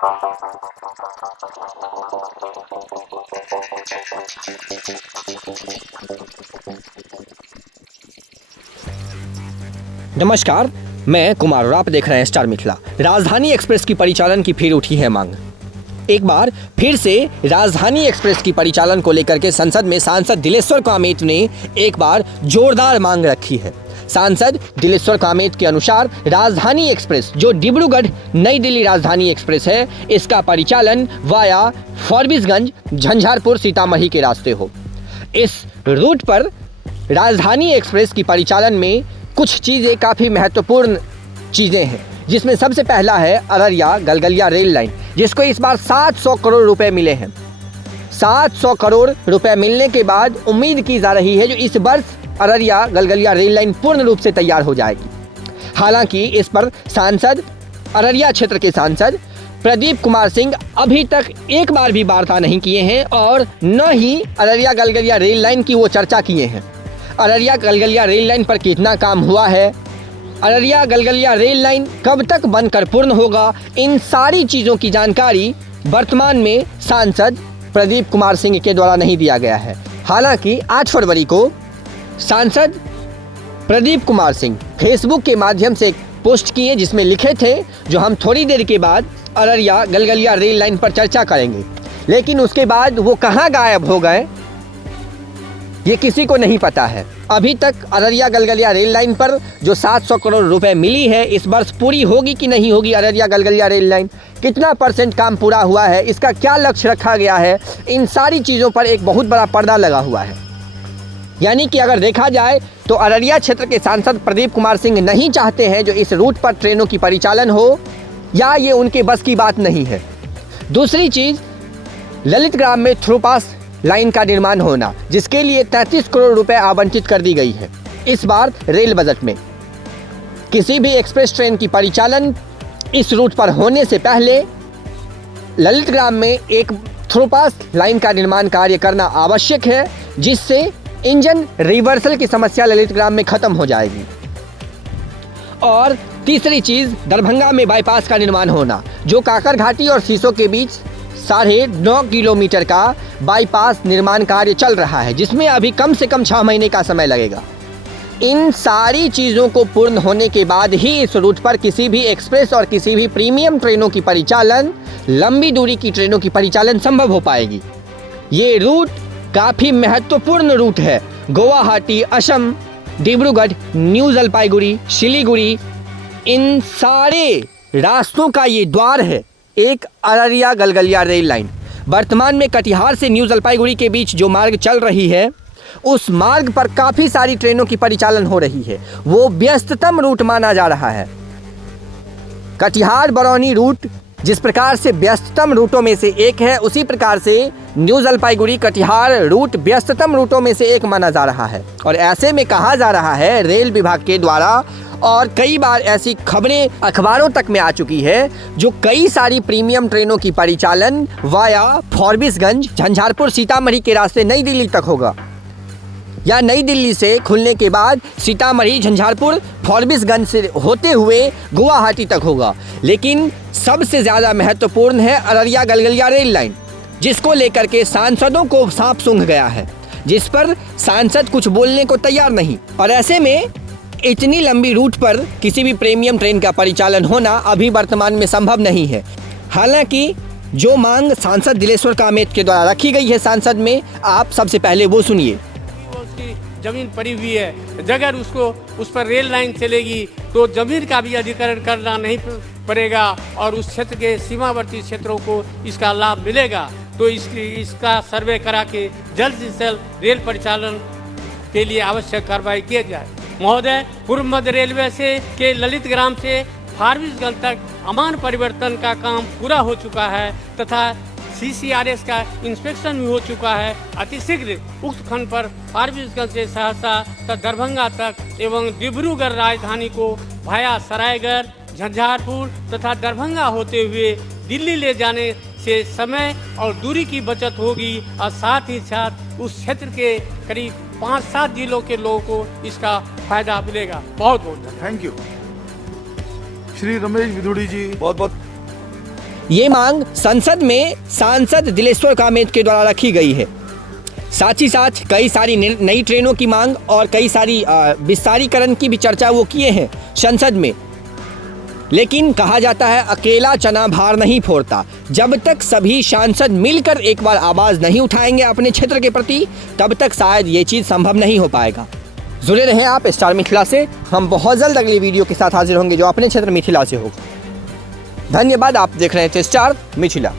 नमस्कार, मैं कुमार और आप देख रहे हैं स्टार मिथिला। राजधानी एक्सप्रेस की परिचालन की फिर उठी है मांग। एक बार फिर से राजधानी एक्सप्रेस की परिचालन को लेकर के संसद में सांसद दिलेश्वर कामेत ने एक बार जोरदार मांग रखी है। सांसद दिलेश्वर कामेत के अनुसार राजधानी एक्सप्रेस जो डिब्रूगढ़ नई दिल्ली राजधानी एक्सप्रेस है, इसका परिचालन वाया फॉरबिसगंज झंझारपुर सीतामढ़ी के रास्ते हो। इस रूट पर राजधानी एक्सप्रेस की परिचालन में कुछ चीज़ें काफ़ी महत्वपूर्ण चीज़ें हैं, जिसमें सबसे पहला है अररिया गलगलिया रेल लाइन, जिसको इस बार 700 करोड़ रुपए मिले हैं। 700 करोड़ रुपए मिलने के बाद उम्मीद की जा रही है जो इस वर्ष अररिया गलगलिया रेल लाइन पूर्ण रूप से तैयार हो जाएगी। हालांकि इस पर सांसद अररिया क्षेत्र के सांसद प्रदीप कुमार सिंह अभी तक एक बार भी वार्ता नहीं किए हैं और न ही अररिया गलगलिया रेल लाइन की वो चर्चा किए हैं। अररिया गलगलिया रेल लाइन पर कितना काम हुआ है, अररिया गलगलिया रेल लाइन कब तक बनकर पूर्ण होगा, इन सारी चीज़ों की जानकारी वर्तमान में सांसद प्रदीप कुमार सिंह के द्वारा नहीं दिया गया है। हालांकि 8 फरवरी को सांसद प्रदीप कुमार सिंह फेसबुक के माध्यम से एक पोस्ट किए जिसमें लिखे थे जो हम थोड़ी देर के बाद अररिया गलगलिया रेल लाइन पर चर्चा करेंगे, लेकिन उसके बाद वो कहाँ गायब हो गए ये किसी को नहीं पता है। अभी तक अररिया गलगलिया रेल लाइन पर जो 700 करोड़ रुपए मिली है, इस वर्ष पूरी होगी कि नहीं होगी अररिया गलगलिया रेल लाइन, कितना % काम पूरा हुआ है, इसका क्या लक्ष्य रखा गया है, इन सारी चीज़ों पर एक बहुत बड़ा पर्दा लगा हुआ है। यानी कि अगर देखा जाए तो अररिया क्षेत्र के सांसद प्रदीप कुमार सिंह नहीं चाहते हैं जो इस रूट पर ट्रेनों की परिचालन हो, या ये उनके बस की बात नहीं है। दूसरी चीज़, ललित ग्राम में थ्रूपास लाइन का निर्माण होना, जिसके लिए 33 करोड़ रुपए आवंटित कर दी गई है इस बार रेल बजट में। किसी भी एक्सप्रेस ट्रेन की परिचालन इस रूट पर होने से पहले ललित ग्राम में एक थ्रूपास लाइन का निर्माण कार्य करना आवश्यक है, जिससे इंजन रिवर्सल की समस्या ललित ग्राम में खत्म हो जाएगी। और तीसरी चीज़, दरभंगा में बाईपास का निर्माण होना, जो काकर घाटी और सीसो के बीच 9.5 किलोमीटर का बाईपास निर्माण कार्य चल रहा है, जिसमें अभी कम से कम 6 महीने का समय लगेगा। इन सारी चीज़ों को पूर्ण होने के बाद ही इस रूट पर किसी भी एक्सप्रेस और किसी भी प्रीमियम ट्रेनों की परिचालन, लंबी दूरी की ट्रेनों की परिचालन संभव हो पाएगी। ये रूट काफ़ी महत्वपूर्ण रूट है। गुवाहाटी, असम, डिब्रूगढ़, न्यू जलपाईगुड़ी, सिलीगुड़ी, इन सारे रास्तों का ये द्वार है एक अररिया गलगलिया रेल लाइन। वर्तमान में कटिहार से न्यू जलपाईगुड़ी के बीच जो मार्ग चल रही है, उस मार्ग पर काफ़ी सारी ट्रेनों की परिचालन हो रही है। वो व्यस्ततम रूट माना जा रहा है। कटिहार बरौनी रूट जिस प्रकार से व्यस्ततम रूटों में से एक है, उसी प्रकार से न्यू जलपाईगुड़ी कटिहार रूट व्यस्ततम रूटों में से एक माना जा रहा है। और ऐसे में कहा जा रहा है रेल विभाग के द्वारा, और कई बार ऐसी खबरें अखबारों तक में आ चुकी है, जो कई सारी प्रीमियम ट्रेनों की परिचालन वाया फॉरबिसगंज झंझारपुर सीतामढ़ी के रास्ते नई दिल्ली तक होगा, या नई दिल्ली से खुलने के बाद सीतामढ़ी झंझारपुर फॉरबिसगंज से होते हुए गुवाहाटी तक होगा। लेकिन सबसे ज़्यादा महत्वपूर्ण है अररिया गलगलिया रेल लाइन, जिसको लेकर के सांसदों को सांप सूंघ गया है, जिस पर सांसद कुछ बोलने को तैयार नहीं। और ऐसे में इतनी लंबी रूट पर किसी भी प्रीमियम ट्रेन का परिचालन होना अभी वर्तमान में संभव नहीं है। हालांकि जो मांग सांसद दिलेश्वर कामेत के द्वारा रखी गई है संसद में, आप सबसे पहले वो सुनिए। उसकी जमीन पड़ी हुई है, अगर उसको उस पर रेल लाइन चलेगी तो जमीन का भी अधिग्रहण करना नहीं पड़ेगा और उस क्षेत्र के सीमावर्ती क्षेत्रों को इसका लाभ मिलेगा। तो इसका सर्वे करा के जल्द से जल्द रेल परिचालन के लिए आवश्यक कार्रवाई की जाए। महोदय, पूर्व मध्य रेलवे से के ललित ग्राम से फारबिसगंज तक अमान परिवर्तन का काम पूरा हो चुका है तथा CCRS का इंस्पेक्शन भी हो चुका है। अतिशीघ्र उक्त खंड पर फारबिसगंज से सहरसा तथा दरभंगा तक एवं डिब्रूगढ़ राजधानी को भाया सरायगढ़, झंझारपुर तथा दरभंगा होते हुए दिल्ली ले जाने से समय और दूरी की बचत होगी और साथ ही साथ उस क्षेत्र के करीब 5-7 जिलों के लोगों को इसका फायदा मिलेगा। बहुत बहुत थैंक यू। श्री रमेश विधुड़ी जी, बहुत बहुत ये मांग संसद में सांसद दिलेश्वर कामेत के द्वारा रखी गई है। साथ ही साथ कई सारी नई ट्रेनों की मांग और कई सारी विस्तारीकरण की भी चर्चा वो किए हैं संसद में। लेकिन कहा जाता है अकेला चना भार नहीं फोड़ता। जब तक सभी सांसद मिलकर एक बार आवाज़ नहीं उठाएंगे अपने क्षेत्र के प्रति, तब तक शायद ये चीज़ संभव नहीं हो पाएगा। जुड़े रहें आप स्टार मिथिला से। हम बहुत जल्द अगली वीडियो के साथ हाजिर होंगे जो अपने क्षेत्र मिथिला से होगा। धन्यवाद। आप देख रहे थे स्टार मिथिला।